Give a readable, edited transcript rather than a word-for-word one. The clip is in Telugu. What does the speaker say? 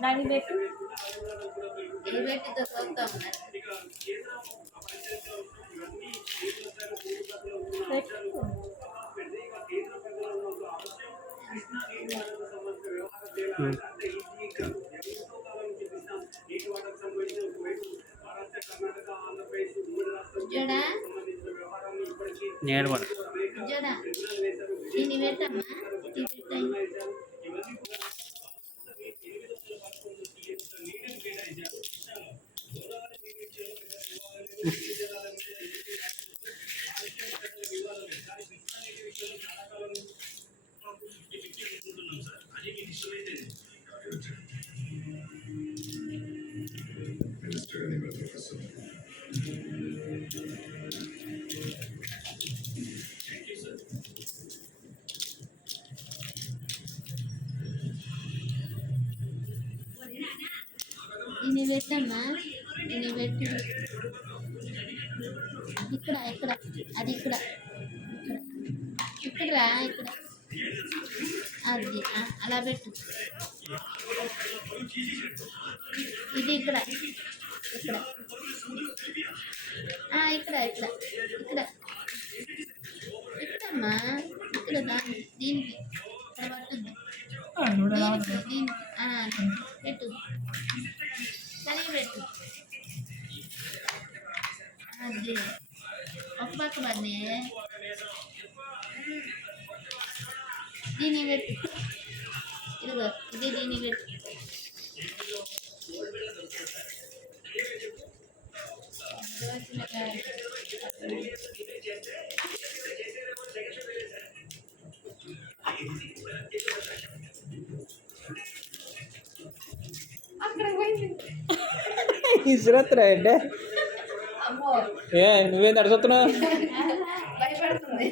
దాన్ని పెట్టు నేర్పడ ini పెట్టమ్మా ini పెట్టి ఇక్కడ ఇక్కడ అది ఇక్కడ ఇక్కడ ఇక్కడ అది అలా పెట్టు ఇది ఇక్కడ ఇక్కడ ఇక్కడ ఇక్కడ ఇక్కడ ఇక్కడమ్మా ఇక్కడ దాన్ని దీనికి ఇక్కడ పట్టుద్ది దీనికి పెట్టు కలిగి పెట్టు అది ఒక పక్క పడి దీన్ని పెట్టు ఇదిగో ఇది దీన్ని పెట్టు ఇసురత్రా అంటే ఏ నువ్వేం అడుగుతున్నావు భయపడుతుంది